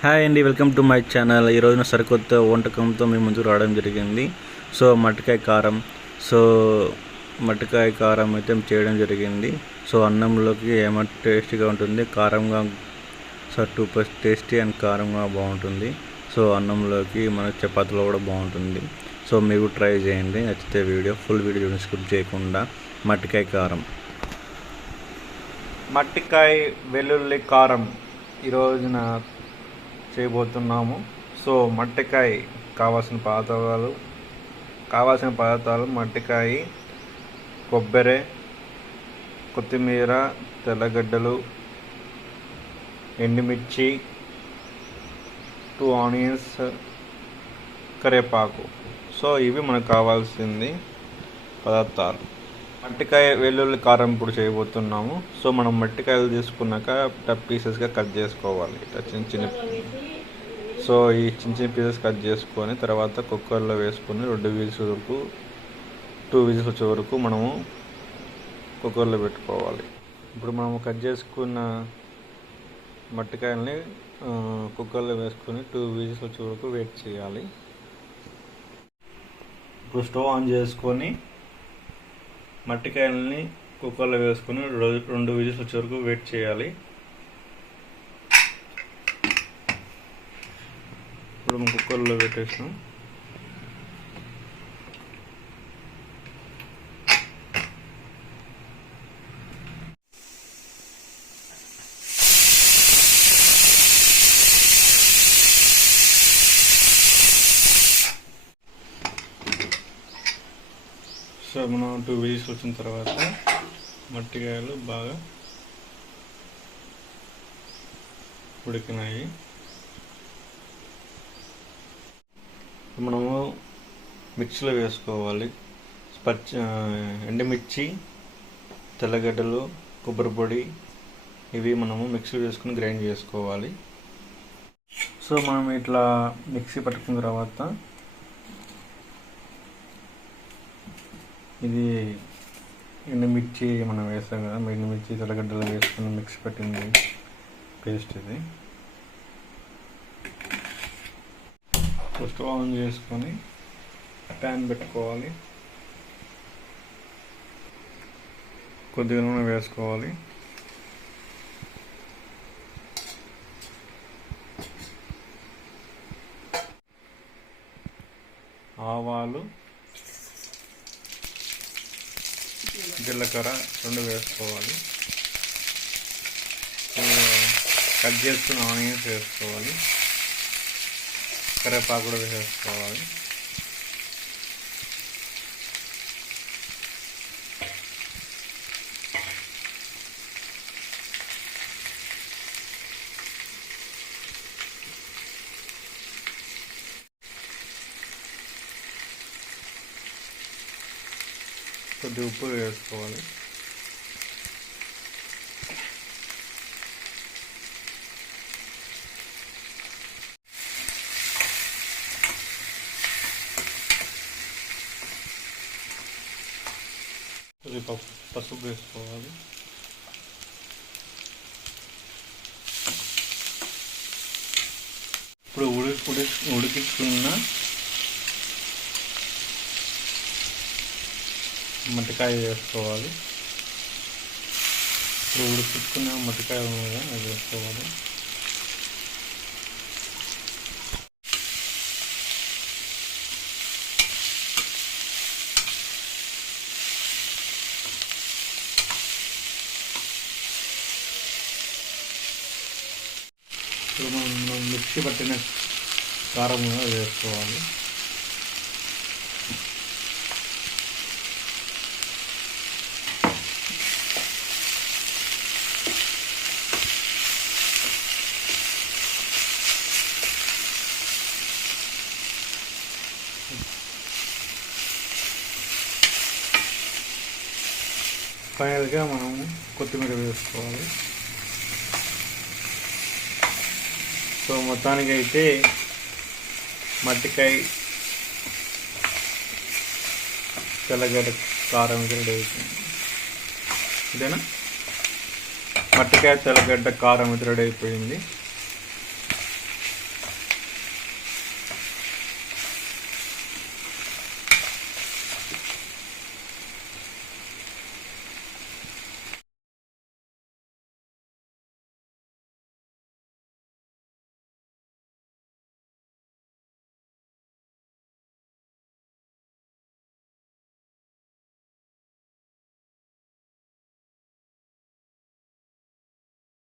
Hi అండి welcome to my channel. ఈరోజు సరికొత్త వంటకంతో మేము ముందుకు రావడం జరిగింది. సో మట్టికాయ కారం. సో మట్టికాయ కారం అయితే చేయడం జరిగింది. సో అన్నంలోకి ఏమంటే టేస్టీగా ఉంటుంది. కారంగా so too plus tasty and కారంగా బాగుంటుంది. సో అన్నంలోకి మన చపాతీలో కూడా బాగుంటుంది. సో మీరు ట్రై చేయండి. నచ్చితే వీడియో ఫుల్ వీడియో చూడండి. స్కిప్ చేయకుండా. మట్టికాయ కారం. మట్టికాయ వెల్లుల్లి కారం. ఈ రోజున చేయబోతున్నాము. సో మట్టికాయ కావాల్సిన పదార్థాలు కావాల్సిన పదార్థాలు మట్టికాయ కొబ్బరి కొత్తిమీర తెల్లగడ్డలు ఎండుమిర్చి టూ ఆనియన్స్ కరివేపాకు. సో ఇవి మనకు కావాల్సింది పదార్థాలు. మట్టికాయ వెల్లుల్లి కారం ఇప్పుడు చేయబోతున్నాము. సో మనం మట్టికాయలు తీసుకున్నాక టప్ పీసెస్గా కట్ చేసుకోవాలి. ఇట్లా చిన్న చిన్న సో ఈ చిన్న చిన్న పీసెస్ కట్ చేసుకొని తర్వాత కుక్కర్లో వేసుకొని రెండు విజిల్స్ వరకు టూ విజిల్స్ వచ్చే వరకు మనము కుక్కర్లో పెట్టుకోవాలి. ఇప్పుడు మనము కట్ చేసుకున్న మట్టికాయల్ని కుక్కర్లో వేసుకొని టూ విజిల్స్ వచ్చే వరకు వెయిట్ చేయాలి. ఇప్పుడు స్టవ్ ఆన్ చేసుకొని మట్టికాయలని కుక్కర్లో వేసుకొని రెండు విజిల్స్ వచ్చే వరకు వెయిట్ చేయాలి. ఇప్పుడు మనం కుక్కర్లో పెట్టేసినాం. సో మనం టూ విజిల్స్ వచ్చిన తర్వాత మట్టికాయలు బాగా ఉడికినాయి. మనము మిక్సీలో వేసుకోవాలి. పచ్చి ఎండుమిర్చి తెల్లగడ్డలు కొబ్బరి పొడి ఇవి మనము మిక్సీ వేసుకుని గ్రైండ్ చేసుకోవాలి. సో మనం ఇట్లా మిక్సీ పట్టుకున్న తర్వాత ఇది ఎండుమిర్చి మనం వేస్తాం కదా ఎండుమిర్చి తెల్లగడ్డలు వేసుకుని మిక్స్ పెట్టింది పేస్ట్ ఇది. ఫస్ట్ ఆన్ చేసుకొని ప్యాన్ పెట్టుకోవాలి. కొద్దిగా నూనె వేసుకోవాలి. ఆవాలు జీలకర్ర రెండు వేసుకోవాలి. కట్ చేసుకున్న ఆనియన్స్ వేసుకోవాలి. కరివేపాకు కూడా వేసేసుకోవాలి కొద్ది ఉప్పు వేసుకోవాలి కొద్ది పప్పు పసుపు వేసుకోవాలి ఇప్పుడు ఉడికి ఉడికి మట్టికాయ వేసుకోవాలి. ఇప్పుడు ఉడికించుకున్న మట్టికాయ ఉంది అది వేసుకోవాలి. ఇప్పుడు మనం మిక్సీ పట్టిన కారం వేసుకోవాలి. ఫైనల్గా మనము కొత్తిమీర వేసుకోవాలి. సో మొత్తానికి అయితే మట్టికాయ తెల్లగడ్డ కారం రెడీ అవుతుంది ఇదేనా? మట్టికాయ తెల్లగడ్డ కారం అయితే రెడీ అయిపోయింది.